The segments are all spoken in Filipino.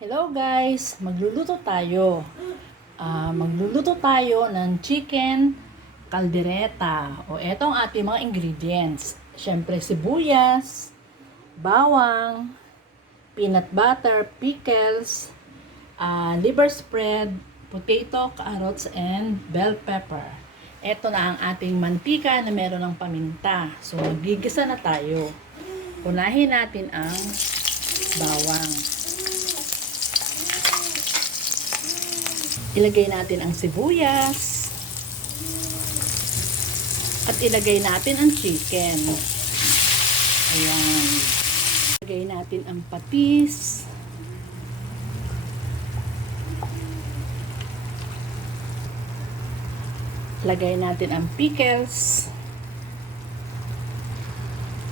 Hello guys! Magluluto tayo. Magluluto tayo ng chicken caldereta. O etong ating mga ingredients. Siyempre sibuyas, bawang, peanut butter, pickles, liver spread, potato, carrots, and bell pepper. Ito na ang ating mantika na meron ng paminta. So magigisa na tayo. Unahin natin ang bawang. Ilagay natin ang sibuyas. At ilagay natin ang chicken. Ayan. Ilagay natin ang patis. Lagay natin ang pickles.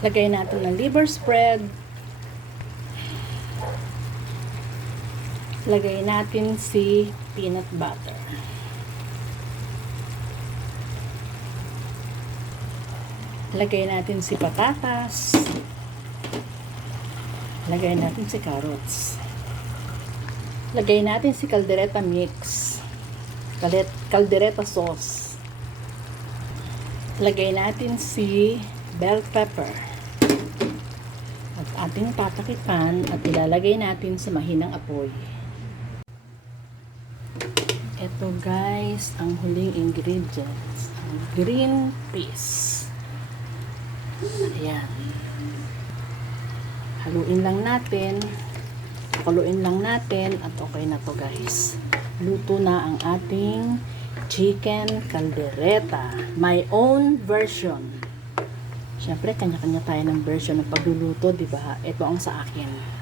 Lagay natin ang liver spread. Lagay natin si peanut butter. Lagay natin si patatas. Lagay natin si carrots. Lagay natin si caldereta mix. Caldereta sauce. Lagay natin si bell pepper. At ating tatakipan at ilalagay natin sa mahinang apoy. Ito guys, ang huling ingredients. Ang green peas. Ayan. Haluin lang natin. Pakuluin lang natin at okay na to guys. Luto na ang ating chicken caldereta. My own version. Siyempre, kanya-kanya tayo ng version ng pagluluto, di ba? Ito ang sa akin.